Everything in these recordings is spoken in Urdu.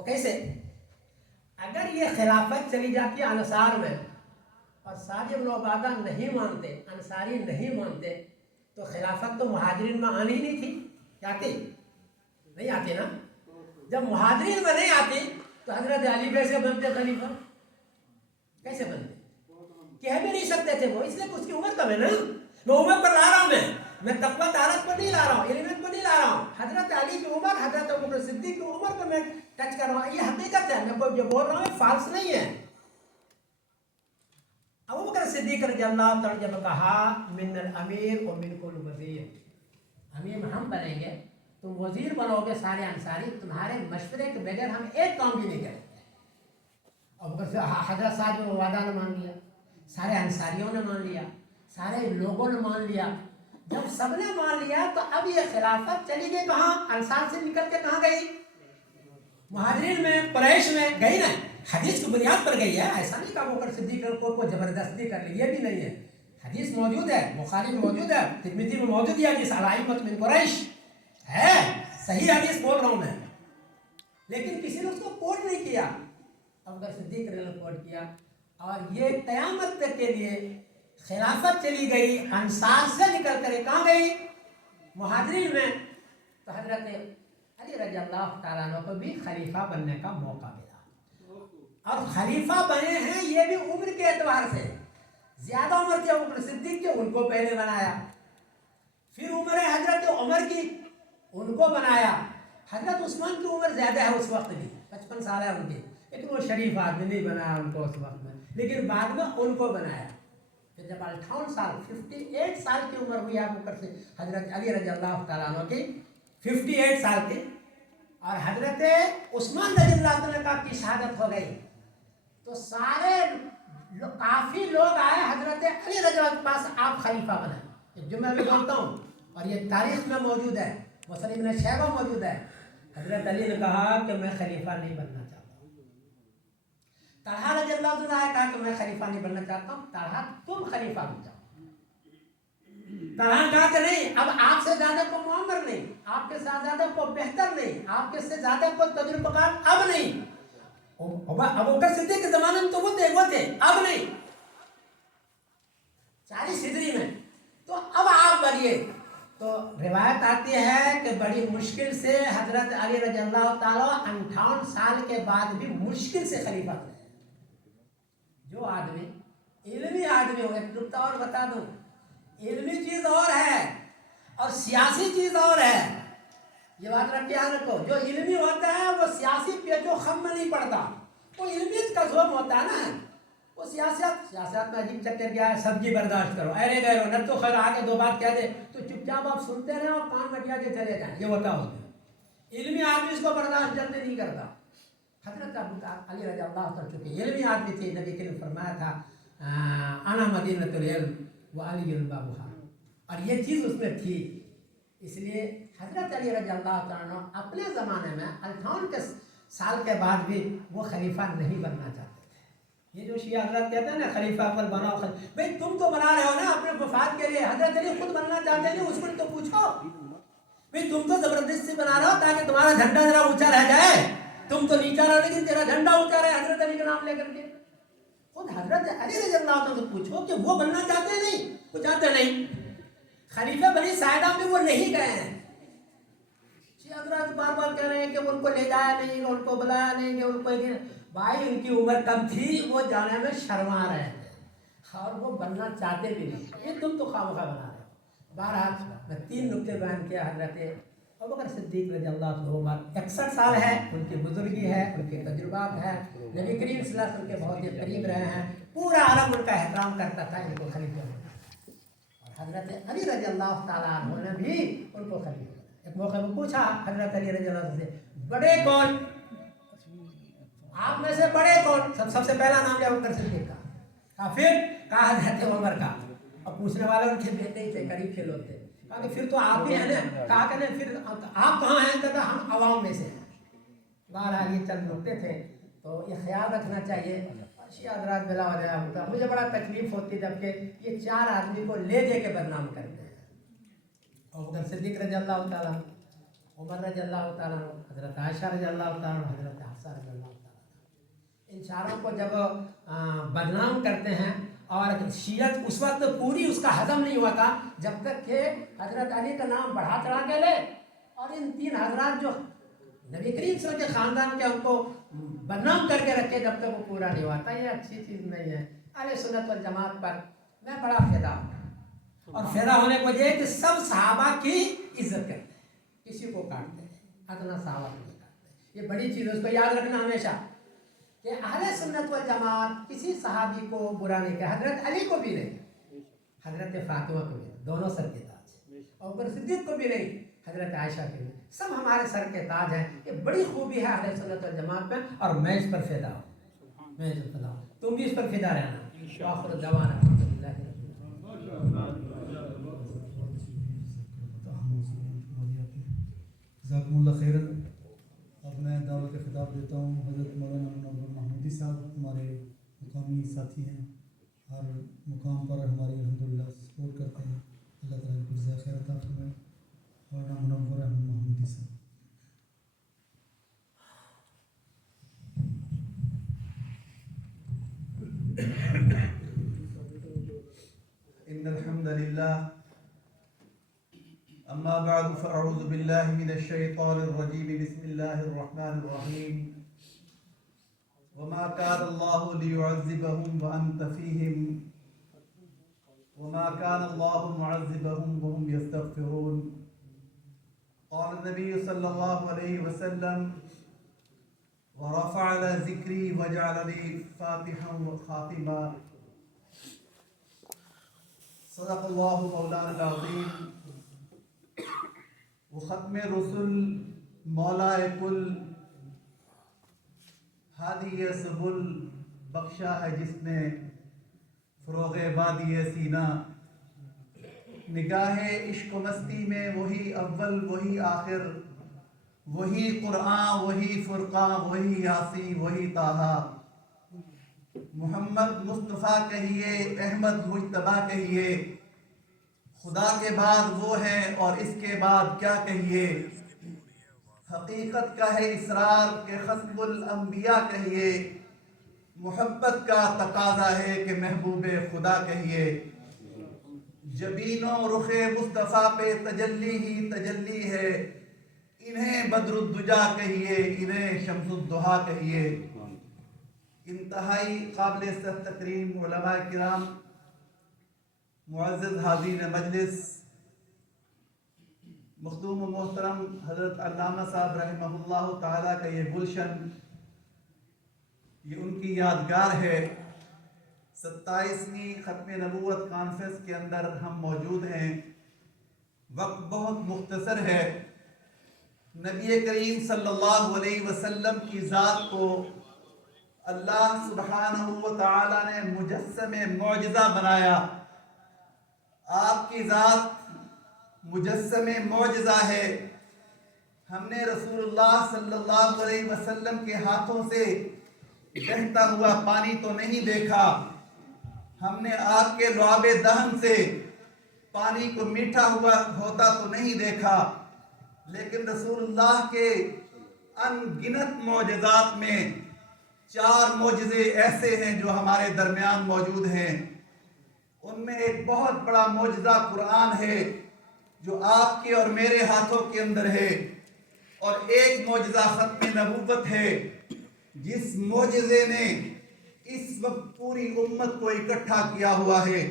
وہ کیسے؟ اگر یہ خلافت چلی جاتی انصار میں اور سعد بن عبادہ نہیں مانتے، انصاری نہیں مانتے، تو خلافت تو مہاجرین میں آنی ہی نہیں تھی، آتی نہیں آتی نا؟ جب مہاجرین میں نہیں آتی تو حضرت علی کیسے بنتے خلیفہ؟ کیسے بنتے؟ کہہ بھی نہیں سکتے تھے وہ، اس لیے اس کی عمر کم ہے نا. میں عمر پر لا رہا ہوں، میں تقویٰ طہارت پر نہیں لا رہا ہوں، علمیت پر نہیں لا رہا ہوں. حضرت علی کی عمر، حضرت ابوبکر صدیق کی عمر پر میں ٹچ کر رہا ہوں. یہ حقیقت ہے، میں جو بول رہا ہوں فالس نہیں ہے. ابوبکر صدیق رضی اللہ تعالیٰ جب کہا من الامیر و من کل وزیر، امیر ہم بنیں گے، تم وزیر بنو گے سارے انصاری، تمہارے مشورے کے بغیر ہم ایک کام بھی نہیں کریں گے. حضرت سعد بن عبادہ نے مان لیا، سارے انصاریوں نے مان لیا، سارے لوگوں نے مان لیا. جب سب نے مان لیا تو اب یہ خلافت چلی گئی کہاں؟ انصار سے نکل کے کہاں گئی؟ مہاجرین میں، قریش میں گئی نا. حدیث کی بنیاد پر گئی ہے، ایسا نہیں کہ ابوبکر صدیق کو زبردستی کر لی، یہ بھی نہیں ہے. حدیث موجود ہے، بخاری میں موجود ہے، ترمذی میں موجود ہے، حدیث الائمۃ من قریش ہے، صحیح حدیث بول رہا ہوں میں. لیکن کسی نے اس کو کوٹ نہیں کیا. ابوبکر صدیق نے کوٹ کیا، اور یہ قیامت تک کے لیے خلافت چلی گئی انصار سے نکل کر کہاں گئی؟ مہاجرین میں. تو حضرت علی رضی اللہ تعالیٰ عنہ کو بھی خلیفہ بننے کا موقع ملا، اور خلیفہ بنے ہیں یہ بھی عمر کے اعتبار سے. زیادہ عمر کے ابوبکر صدیق کے، ان کو پہلے بنایا. پھر عمر حضرت عمر کی، ان کو بنایا. حضرت عثمان کی عمر زیادہ ہے اس وقت بھی، 55 سال ہے ان کی، لیکن وہ شریف آدمی نہیں بنایا ان کو اس وقت میں، لیکن بعد میں ان کو بنایا. پھر جب 58 سال 58 سال کی عمر ہوئی ابوبکر سے حضرت علی رضی اللہ تعالیٰ عنہ کی 58 سال کی، اور حضرت عثمان رضی اللہ تعالیٰ کی شہادت ہو گئی، تو سارے کافی لوگ آئے حضرت علی رضی اللہ کے پاس، آپ خلیفہ بنائیں. جو میں بھی بولتا ہوں اور یہ تاریخ میں موجود ہے، مسلم ابن شیبہ موجود ہے. حضرت علی نے کہا کہ میں خلیفہ نہیں بننا چاہتا ہوں. طلحہ رضی اللہ عنہ نے کہا کہ میں خلیفہ نہیں بننا چاہتا ہوں. طلحہ تم خلیفہ بن جاؤ. طلحہ کہا کہ نہیں، اب آپ سے زیادہ کو معمر نہیں، آپ کے ساتھ زیادہ کو بہتر نہیں، آپ کے سے زیادہ کو تجربہ کار اب نہیں. ابوبکر صدیق کے زمانے میں تو وہ تھے، اب نہیں، 40 ہجری میں. تو اب آپ بنیے. تو روایت آتی ہے کہ بڑی مشکل سے حضرت علی رضی اللہ تعالیٰ 58 سال کے بعد بھی مشکل سے خلیفہ بنے. جو آدمی علمی آدمی ہو، ایک نکتہ اور بتا دوں، علمی چیز اور ہے اور سیاسی چیز اور ہے. یہ بات رکھ کے یاد رکھو، جو علمی ہوتا ہے وہ سیاسی پیچ و خم میں نہیں پڑتا. وہ علمیت کا ذوق ہوتا ہے نا. وہ سیاست میں عجیب چکر کیا ہے، سبزی برداشت کرو، ارے گئے ہو نہ تو خیر آ کے 2 بات کہہ دے تو چپ چاپ آپ سنتے رہے اور کان بٹیا کے چلے جائیں. یہ ہوتا ہے اس میں. علمی آدمی اس کو برداشت جلدی نہیں کرتا. حضرت علی رضی اللہ عنہ چونکہ علمی آدمی تھے، نبی کریم نے فرمایا تھا انا مدینۃ العلم وعلی بابھا، اور یہ چیز اس میں تھی. اس لیے حضرت علی رضی اللہ عنہ اپنے زمانے میں 58 سال کے بعد بھی وہ خلیفہ نہیں بننا چاہتے تھے. یہ جو شیعہ حضرت کہتے ہیں نا خلیفہ پر بناؤ، بھائی تم تو بنا رہے ہو نا اپنے وفات کے لیے. حضرت علی خود بننا چاہتے نہیں، اس کو تو پوچھو. بھائی تم تو زبردستی بنا رہے ہو تاکہ تمہارا جھنڈا ذرا اونچا رہ جائے، تم تو نیچا رہو لیکن تیرا جھنڈا اونچا رہے حضرت علی کا نام لے کر کے. خود حضرت علی رضی اللہ عنہ سے پوچھو کہ وہ بننا چاہتے نہیں، وہ چاہتے نہیں. خلیفہ بنی ساعدہ میں وہ نہیں گئے ہیں. حضرت بار بار کہہ رہے ہیں کہ ان کو لے جایا نہیں، ان کو بلایا نہیں، کہ ان کو بھائی ان کی عمر کم تھی، وہ جانے میں شرما رہے تھے اور وہ بننا چاہتے بھی نہیں. یہ تم تو خواہ بنا رہے ہو. بہرحال میں 3 نکتے بیان کیا. حضرت ابوبکر صدیق رضی اللہ عنہ عمر 61 سال ہے، ان کی بزرگی ہے، ان کے تجربات ہیں، نبی کریم صلی اللہ علیہ وسلم کے بہت ہی قریب رہے ہیں، پورا عرب ان کا احترام کرتا تھا ان کو خلیفہ بنا. اور حضرت علی رضی اللہ تعالیٰ عنہ نے بھی ان کو خلیفہ. ایک موقع میں پوچھا حضرت علی رضی اللہ عنہ سے بڑے کون، آپ میں سے بڑے کون؟ سب سے پہلا نام لیا ابوبکر صدیق کا. پھر کہا حضرت عمر کا. اب پوچھنے والے ان کے بیٹے ہی تھے، قریب کے لوگ تھے. کہا کہ پھر تو آپ ہی ہیں نا. کہا کہ نہیں، پھر آپ کہاں ہیں؟ کہا ہم عوام میں سے ہیں. بہرحال یہ چند نکتے تھے، تو یہ خیال رکھنا چاہیے. شیعہ حضرات بلا وجہ ہوتا، مجھے بڑا تکلیف ہوتی جبکہ یہ 4 آدمی کو لے دے کے بدنام کرتے ہیں. ابوبکر صدیق رضی اللہ تعالیٰ، عمر رضی اللہ تعالیٰ عنہ، حضرت عائشہ رضی اللہ تعالیٰ عنہ، حضرت حفصہ رضی اللہ تعالیٰ عنہ، ان چاروں کو جب بدنام کرتے ہیں، اور شیعت اس وقت پوری اس کا ہضم نہیں ہوا تھا جب تک کہ حضرت علی کا نام بڑھا چڑھا کے لے، اور ان تین حضرات جو نبی کریم صلی اللہ علیہ وسلم کے خاندان کے ان کو بدنام کر کے رکھے جب تک وہ پورا نہیں ہوا تھا. یہ اچھی چیز نہیں ہے. اہل سنت والجماعت پر میں بڑا فدا ہوں، اور فدا ہونے کو یہ کہ سب صحابہ کی عزت کرتے ہیں، کسی کو کاٹتے ہیں، ادنا صحابہ کو نہیں کاٹتے. یہ بڑی چیز ہے، اس کو یاد رکھنا ہمیشہ کہ اہل سنت والجماعت کسی صحابی کو برا نہیں کہا. حضرت علی کو بھی نہیں، حضرت فاطمہ کو بھی نہیں، دونوں سر کے تاج، اور بکر صدیق کو بھی نہیں، حضرت عائشہ کے بھی، سب ہمارے سر کے تاج ہیں. یہ بڑی خوبی ہے اہل سنت والجماعت میں، اور میں اس پر فدا ہوں، میں اس پر فدا ہوں. تم بھی اس پر فدا رہنا. وآخر دعوانا الحمدللہ رب العالمین. جزاکم اللہ خیرا. اب میں دعوت خطاب دیتا ہوں حضرت مولانا منور محمودی صاحب. ہمارے مقامی ساتھی ہیں، ہر مقام پر ہماری الحمدللہ سپورٹ کرتے ہیں. اللہ تعالیٰ کو جزائے خیر عطا فرمائے. مولانا منور محمودی صاحب. إن الحمد لله. أما بعد فأعوذ بالله من الشيطان الرجيم. بسم الله الرحمن الرحيم. وما كان الله ليعذبهم وأنت فيهم وما كان الله معذبهم وهم يستغفرون. قال النبي صلى الله عليه وسلم ورفع على ذكري وجعل لي فاتحا وخاتما. صدق الله مولانا العظيم. وہ ختم رسل مولا کل ہادی سبل بخشا ہے جس نے فروغ وادی سینہ. نگاہ عشق و مستی میں وہی اول وہی آخر، وہی قرآن وہی فرقان وہی یاسین وہی طٰہٰ. محمد مصطفیٰ کہیے، احمد مجتبیٰ کہیے، خدا کے بعد وہ ہے اور اس کے بعد کیا کہیے. حقیقت کا ہے اصرار کہ ختم الانبیاء کہیے، محبت کا تقاضا ہے کہ محبوب خدا کہیے. جبین و رخ مصطفیٰ پہ تجلی ہی تجلی ہے، انہیں بدر الدجا کہیے، انہیں شمس الضحیٰ کہیے. انتہائی قابل تکریم علماء کرام، معزز حاضرین مجلس، مخدوم و محترم حضرت علامہ صاحب رحمہ اللہ تعالیٰ کا یہ گلشن، یہ ان کی یادگار ہے. 27ویں ختم نبوت کانفرنس کے اندر ہم موجود ہیں. وقت بہت مختصر ہے. نبی کریم صلی اللہ علیہ وسلم کی ذات کو اللہ سبحانہ و تعالیٰ نے مجسم معجزہ بنایا. آپ کی ذات مجسم معجزہ ہے. ہم نے رسول اللہ صلی اللہ علیہ وسلم کے ہاتھوں سے بہتا ہوا پانی تو نہیں دیکھا، ہم نے آپ کے لعاب دہن سے پانی کو میٹھا ہوا ہوتا تو نہیں دیکھا، لیکن رسول اللہ کے ان گنت معجزات میں 4 معجزے ایسے ہیں جو ہمارے درمیان موجود ہیں. ان میں ایک بہت بڑا معجزہ قرآن ہے جو آپ کے اور میرے ہاتھوں کے اندر ہے، اور ایک معجزہ ختم نبوت ہے جس معجزے نے اس وقت پوری امت کو اکٹھا کیا ہوا ہے.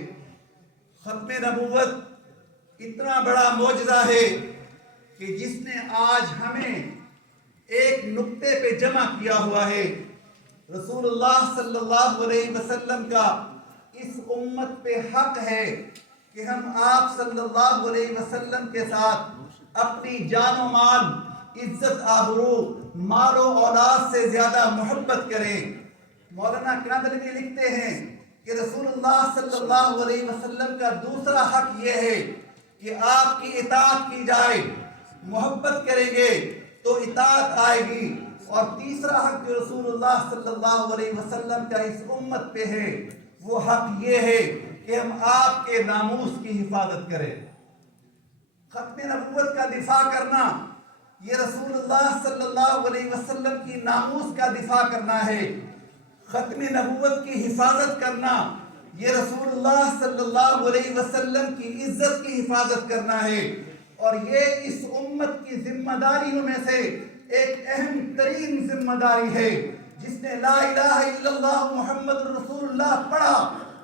ختم نبوت اتنا بڑا معجزہ ہے کہ جس نے آج ہمیں ایک نقطے پہ جمع کیا ہوا ہے. رسول اللہ صلی اللہ علیہ وسلم کا اس امت پہ حق ہے کہ ہم آپ صلی اللہ علیہ وسلم کے ساتھ اپنی جان و مال، عزت آبرو، مال و اولاد سے زیادہ محبت کریں. مولانا کاندھلوی لکھتے ہیں کہ رسول اللہ صلی اللہ علیہ وسلم کا دوسرا حق یہ ہے کہ آپ کی اطاعت کی جائے، محبت کریں گے تو اطاعت آئے گی. اور تیسرا حق جو رسول اللہ صلی اللہ علیہ وسلم کا اس امت پہ ہے، وہ حق یہ ہے کہ ہم آپ کے ناموس کی حفاظت کریں. ختم نبوت کا دفاع کرنا یہ رسول اللہ صلی اللہ علیہ وسلم کی ناموس کا دفاع کرنا ہے، ختم نبوت کی حفاظت کرنا، یہ رسول اللہ صلی اللہ علیہ وسلم کی عزت کی حفاظت کرنا ہے، اور یہ اس امت کی ذمہ داریوں میں سے ایک اہم ترین ذمہ داری ہے۔ جس نے لا الہ الا اللہ محمد رسول اللہ پڑھا،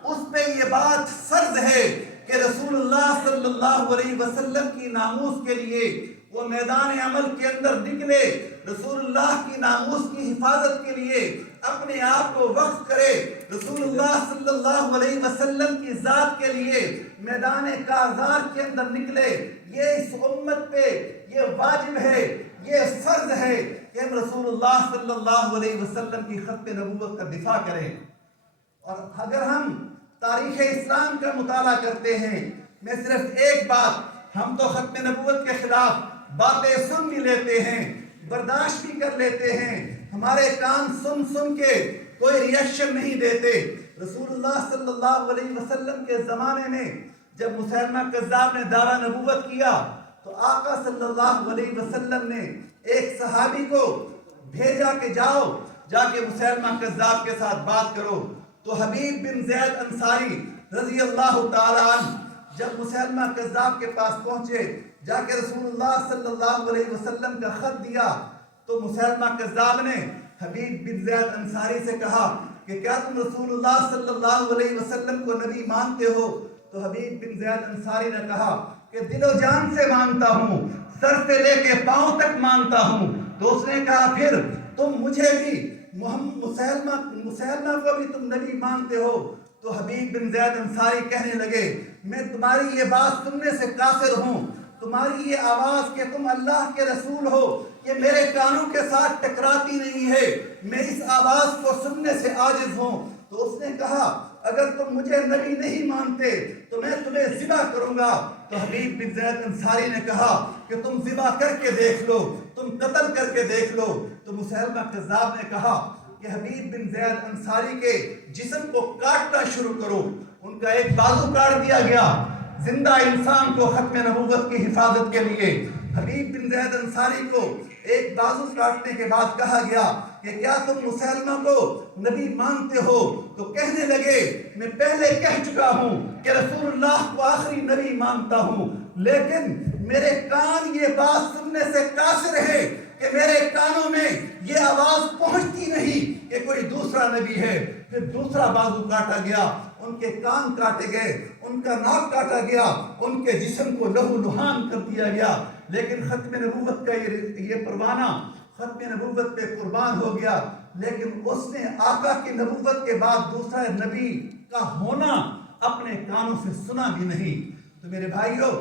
اس پہ یہ بات فرض ہے کہ رسول اللہ صلی اللہ علیہ وسلم کی ناموس کے لیے وہ میدان عمل کے اندر نکلے، رسول اللہ کی ناموس کی حفاظت کے لیے اپنے آپ کو وقف کرے، رسول اللہ صلی اللہ علیہ وسلم کی ذات کے لیے میدان کارزار کے اندر نکلے۔ یہ اس امت پہ یہ واجب ہے، یہ فرض ہے کہ ہم رسول اللہ صلی اللہ علیہ وسلم کی ختم نبوت کا دفاع کریں۔ اور اگر ہم تاریخ اسلام کا مطالعہ کرتے ہیں، میں صرف ایک بات، ہم تو ختم نبوت کے خلاف باتیں سن بھی لیتے ہیں، برداشت بھی کر لیتے ہیں، ہمارے کان سن سن کے کوئی ریئیکشن نہیں دیتے۔ رسول اللہ صلی اللہ علیہ وسلم کے زمانے میں جب مسیلمہ کذاب نے دعویٰ نبوت کیا تو آقا صلی اللہ علیہ وسلم نے ایک صحابی کو بھیجا کہ جا کے مسیلمہ کذاب کے ساتھ بات کرو۔ تو حبیب بن زید انصاری رضی اللہ تعالیٰ عنہ جب مسیلمہ کذاب کے پاس پہنچے، جا کے رسول اللہ صلی اللہ علیہ وسلم کا خط دیا، تو مسیلمہ کذاب نے حبیب بن زید انصاری سے کہا کہ کیا تم رسول اللہ صلی اللہ علیہ وسلم کو نبی مانتے ہو؟ تو حبیب بن زید انصاری نے کہا کہ دل و جان سے مانتا ہوں، سر سے لے کے پاؤں تک مانتا ہوں۔ تو اس نے کہا پھر تم مجھے بھی مسیلمہ کو بھی تم نبی مانتے ہو؟ تو حبیب بن زید انصاری کہنے لگے میں تمہاری یہ بات سننے سے قاصر ہوں، تمہاری یہ آواز کہ تم اللہ کے رسول ہو یہ میرے کانوں کے ساتھ ٹکراتی نہیں ہے، میں اس آواز کو سننے سے عاجز ہوں۔ تو اس نے کہا اگر تم مجھے نبی نہیں مانتے تو میں تمہیں ذبح کروں گا۔ تو حبیب بن زید انصاری نے کہا کہ تم ذبح کر کے دیکھ لو، تم قتل کر کے دیکھ لو۔ تو مسیلمہ کذاب نے کہا کہ حبیب بن زید انصاری کے جسم کو کاٹنا شروع کرو۔ ان کا ایک بازو کاٹ دیا گیا زندہ انسان کو ختم نبوت کی حفاظت کے لیے۔ حبیب بن زید انصاری کو ایک بازو کاٹنے کے بعد کہا گیا کہ کیا تم مسیلمہ کو نبی مانتے ہو؟ تو کہنے لگے میں پہلے کہہ چکا ہوں کہ رسول اللہ کو آخری نبی مانتا ہوں، لیکن میرے کان یہ بات سننے سے قاصر ہے کہ میرے کانوں میں یہ آواز پہنچتی نہیں کہ کوئی دوسرا نبی ہے۔ پھر دوسرا بازو کاٹا گیا، ان کے کان کاٹے گئے، ان کا ناک کاٹا گیا، ان کے جسم کو لہو لہان کر دیا گیا، لیکن ختم نبوت کا یہ پروانہ ختم نبوت پہ قربان ہو گیا۔ لیکن اس نے آقا کی نبوت کے بعد دوسرا نبی کا ہونا اپنے کانوں سے سنا بھی نہیں۔ تو میرے بھائیوں،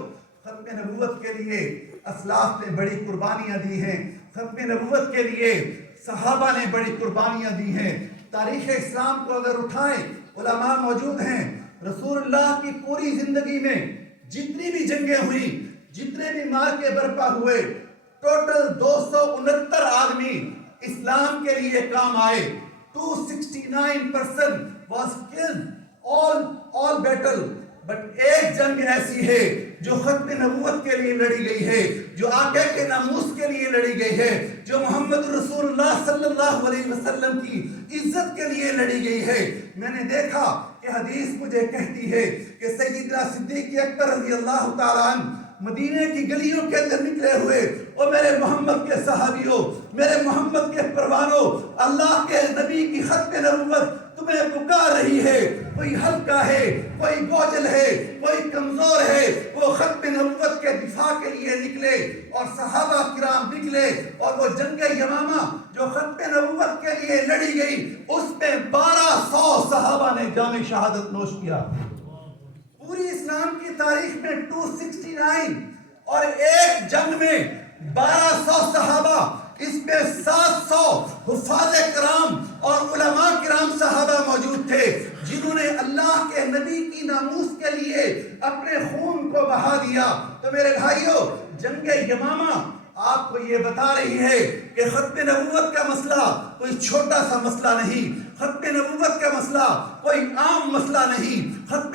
ختم نبوت کے لیے اسلاف نے بڑی قربانیاں دی ہیں، ختم نبوت کے لیے صحابہ نے بڑی قربانیاں دی ہیں۔ تاریخ اسلام کو اگر اٹھائیں، علماء موجود ہیں، رسول اللہ کی پوری زندگی میں جتنی بھی جنگیں ہوئی، جتنے بھی مارکے برپا ہوئے، ٹوٹل 269 آدمی اسلام کے لیے کام آئے۔ 269% was killed all battle۔ But ایک جنگ ایسی ہے جو ختم نبوت کے لیے لڑی گئی ہے، جو آقا کے ناموس کے لیے لڑی گئی ہے، جو محمد رسول اللہ صلی اللہ علیہ وسلم کی عزت کے لیے لڑی گئی ہے۔ میں نے دیکھا کہ حدیث مجھے کہتی ہے کہ سیدنا صدیق اکبر رضی اللہ تعالیٰ عنہ مدینے کی گلیوں کے اندر نکلے ہوئے، اور میرے محمد کے صحابیوں، میرے محمد کے پروانوں، اللہ کے نبی کی ختم نبوت تمہیں پکار رہی ہے۔ کوئی ہلکا ہے، کوئی بوجھل ہے، کوئی کمزور ہے، وہ ختم نبوت کے دفاع کے لیے نکلے، اور صحابہ کرام نکلے، اور وہ جنگ یمامہ جو ختم نبوت کے لیے لڑی گئی، اس میں 1200 صحابہ نے جام شہادت نوش کیا۔ پوری اسلام کی تاریخ میں 269 اور ایک جنگ میں 1200 صحابہ، اس میں 700 حفاظ کرام اور علماء کرام صحابہ موجود تھے جنہوں نے اللہ کے نبی کی ناموس کے لیے اپنے خون کو بہا دیا۔ تو میرے بھائیوں، جنگ یمامہ آپ کو یہ بتا رہی ہے کہ ختم نبوت کا مسئلہ کوئی چھوٹا سا مسئلہ نہیں، ختم نبوت کا مسئلہ کوئی عام مسئلہ نہیں، ختم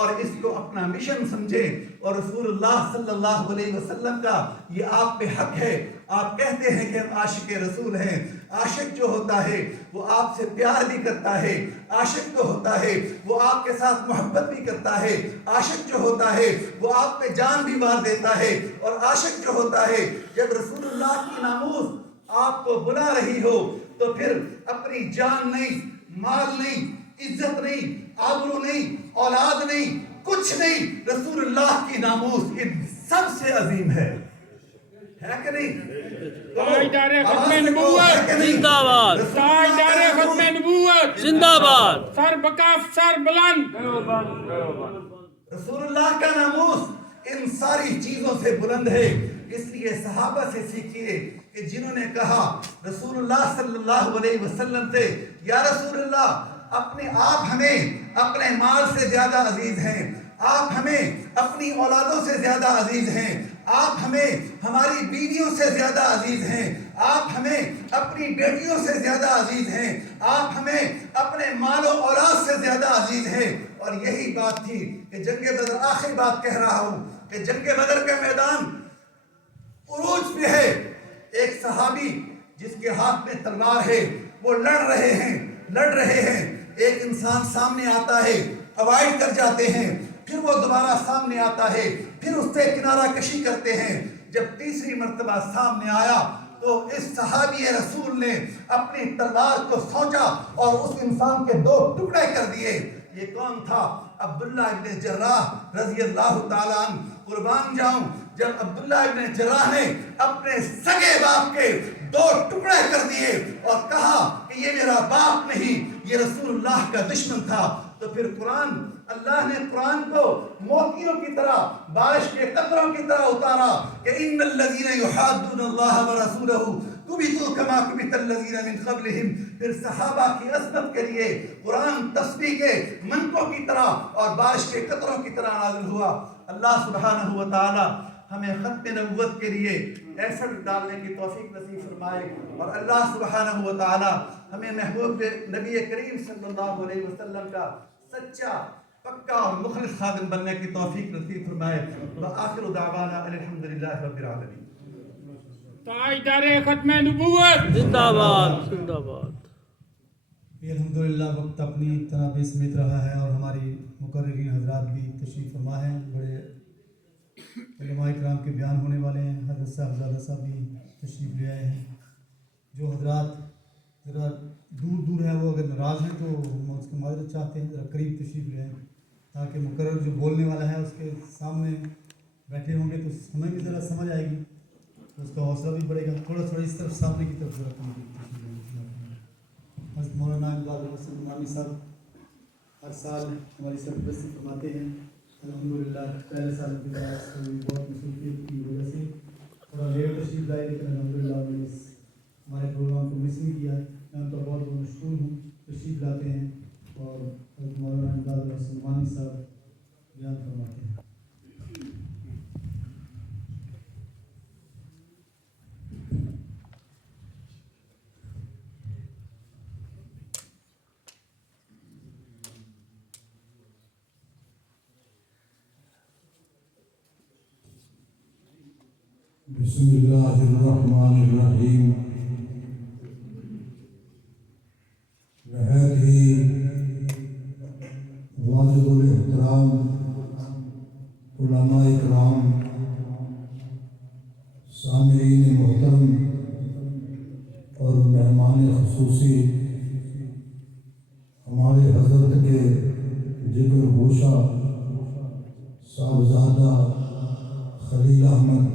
اور اس کو اپنا مشن سمجھیں اور رسول اللہ صلی اللہ علیہ وسلم کا یہ آپ پہ حق ہے. آپ کہتے ہیں کہ ہم عاشق رسول ہیں. عاشق جو ہوتا ہے وہ آپ سے پیار بھی کرتا ہے. عاشق جو ہوتا ہے وہ آپ کے ساتھ محبت بھی کرتا ہے. عاشق جو ہوتا ہے وہ آپ پہ جان بھی مار دیتا ہے. اور عاشق جو ہوتا ہے جب رسول اللہ کی ناموس آپ کو بلا رہی ہو تو پھر اپنی جان نہیں, مال نہیں, عزت نہیں, آبرو نہیں, اولاد نہیں, کچھ نہیں, رسول اللہ کی ناموس ان سب سے عظیم ہے کہ نہیں؟ تاجدار ختم نبوت زندہ باد, تاجدار ختم نبوت زندہ باد. سر بکاف سر بلند. رسول اللہ کا ناموس ان ساری چیزوں سے بلند ہے. اس لیے صحابہ سے سیکھیے کہ جنہوں نے کہا رسول اللہ صلی اللہ علیہ وسلم سے, یا رسول اللہ آپ ہمیں اپنے مال سے زیادہ عزیز ہیں, آپ ہمیں اپنی اولادوں سے زیادہ عزیز ہیں, آپ ہمیں ہماری بیویوں سے زیادہ عزیز ہیں, آپ ہمیں اپنی بیٹیوں سے زیادہ عزیز ہیں, آپ ہمیں اپنے مال و اولاد سے زیادہ عزیز ہیں. اور یہی بات تھی کہ جنگ بدر, آخری بات کہہ رہا ہوں کہ جنگ بدر کا میدان عروج پہ ہے. ایک صحابی جس کے ہاتھ میں تلوار ہے وہ لڑ رہے ہیں. ایک انسان سامنے آتا ہے, اوائڈ کر جاتے ہیں, پھر وہ دوبارہ سامنے آتا ہے, پھر اس سے کنارہ کشی کرتے ہیں. جب تیسری مرتبہ سامنے آیا تو اس صحابی رسول نے اپنی تلوار کو سوچا اور اس انسان کے 2 ٹکڑے کر دیے. یہ کون تھا؟ عبداللہ ابن جراح رضی اللہ تعالیٰ عنہ. قربان جاؤں, جب عبداللہ ابن جراح نے اپنے سگے باپ کے 2 ٹکڑے کر دیے اور کہا کہ یہ میرا باپ نہیں, یہ رسول اللہ کا دشمن تھا, تو پھر اللہ نے قرآن کو موتیوں کی طرح, بارش کے قطروں کی طرح اتارا کہ ان الذین یحادون اللہ ورسولہ کبتوا کما کبت الذین من قبلہم. پھر صحابہ کی عظمت کے لیے قرآن تسبیح کے منکوں کی طرح اور بارش کے قطروں کی طرح نازل ہوا. اللہ سبحانہ و تعالی ہمیں ختم نبوت کے لیے ایفرٹ ڈالنے کی توفیق نصیب فرمائے, اور اللہ سبحانہ و تعالی ہمیں محبوب نبی کریم صلی اللہ علیہ وسلم کا سچا, پکا اور مخلص خادم بننے کی توفیق نصیب فرمائے. وآخر دعوانا الحمدللہ رب العالمین. تاجدار ختم نبوت زندہ باد, زندہ باد. یہ الحمدللہ وقت اپنی تنابع سمیت رہا ہے اور ہماری مقررین حضرات بھی تشریف فرما ہیں. بڑے علماء کرام کے بیان ہونے والے ہیں. حضرت صاحبزادہ صاحب بھی تشریف لے آئے ہیں. جو حضرات ذرا دور دور ہیں وہ اگر ناراض ہیں تو ہم اس کی معذرت چاہتے ہیں, ذرا قریب تشریف لے آئیں تاکہ مقرر جو بولنے والا ہے اس کے سامنے بیٹھے ہوں گے تو ہمیں بھی ذرا سمجھ آئے گی, تو اس کا حوصلہ بھی بڑھے گا. تھوڑا اس طرف سامنے کی طرف ذرا تشریف لیں. حضرت مولانا امداد الحسن نامی صاحب ہر سال ہماری سرپرستی فرماتے ہیں. الحمدللہ پہلے سال کی بہت مصروفیت کی وجہ سے تھوڑا لیٹ تشریف لائے, لیکن الحمدللہ انہوں نے ہمارے پروگرام کو مس نہیں کیا ہے. میں ان کا بہت بہت مشکور ہوں. تشریف لاتے ہیں اور حضرت مولانا امداد الحسن نامی صاحب بیان فرماتے ہیں. بسم اللہ الرحمن الرحیم. نہایت ہی واجب الاحترام علماء اکرام, سامعین محترم اور مہمان خصوصی, ہمارے حضرت کے جگر گوشہ صاحبزادہ خلیل احمد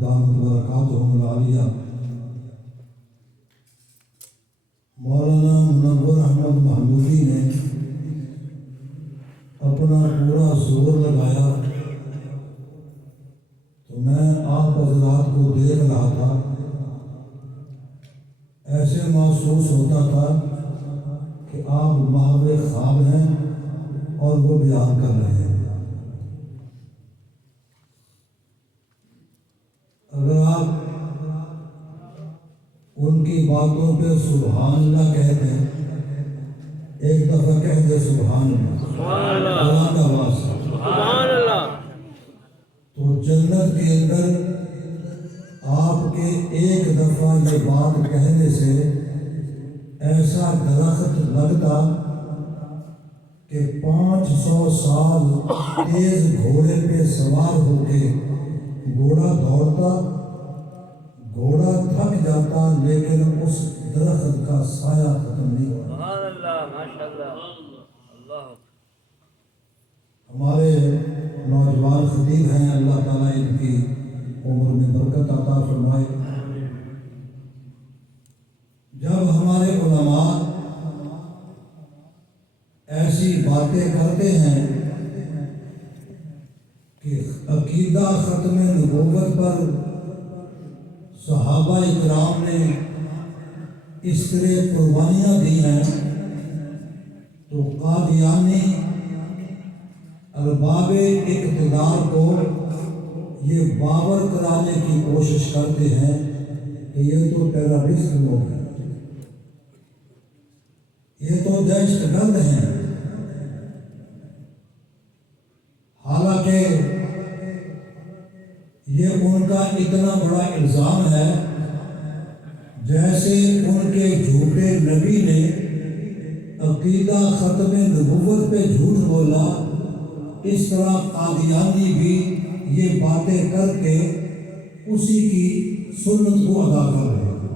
دامت برکاتہم العالیہ, مولانا منور احمد محمودی نے اپنا پورا زور لگایا تو میں آپ حضرات کو دیکھ رہا تھا. ایسے محسوس ہوتا تھا کہ آپ محو خواب ہیں اور وہ بیان کر رہے ہیں. اگر آپ ان کی باتوں پہ سبحان اللہ کہتے ہیں, ایک دفعہ کہہ دے سبحان اللہ, اللہ کا واسطہ. تو جنت کے اندر آپ کے ایک دفعہ یہ بات کہنے سے ایسا درخت لگتا کہ 500 سال تیز گھوڑے پہ سوار ہو کے گھوڑا دوڑتا، گھوڑا تھک جاتا، لیکن اس درخت کا سایہ ختم نہیں ہوتا۔ سبحان اللہ، ماشاءاللہ، اللہ۔ ہمارے نوجوان خطیب ہیں، اللہ تعالیٰ ان کی عمر میں برکت عطا فرمائے۔ جب ہمارے علماء ایسی باتیں کرتے ہیں کہ عقیدہ ختم نبوت پر صحابہ اکرام نے اس طرح قربانیاں دی ہیں، تو قادیانی ارباب اقتدار کو یہ باور کرانے کی کوشش کرتے ہیں کہ یہ تو ٹیررسٹ لوگ ہیں، یہ تو دہشت گرد ہیں۔ حالانکہ یہ ان کا اتنا بڑا الزام ہے جیسے ان کے جھوٹے نبی نے عقیدہ ختم نبوت پہ جھوٹ بولا، اس طرح قادیانی بھی یہ باتیں کر کے اسی کی سنت کو ادا کر رہے ہیں۔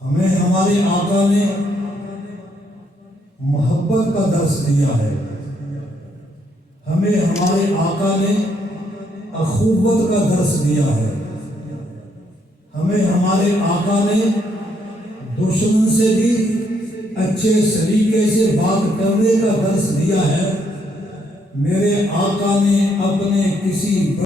ہمیں ہمارے آقا نے محبت کا درس دیا ہے، ہمیں ہمارے آقا نے اخوت کا درس دیا ہے، ہمیں ہمارے آقا نے دشمن سے بھی اچھے سلیقے سے بات کرنے کا درس دیا ہے۔ میرے آقا نے اپنے کسی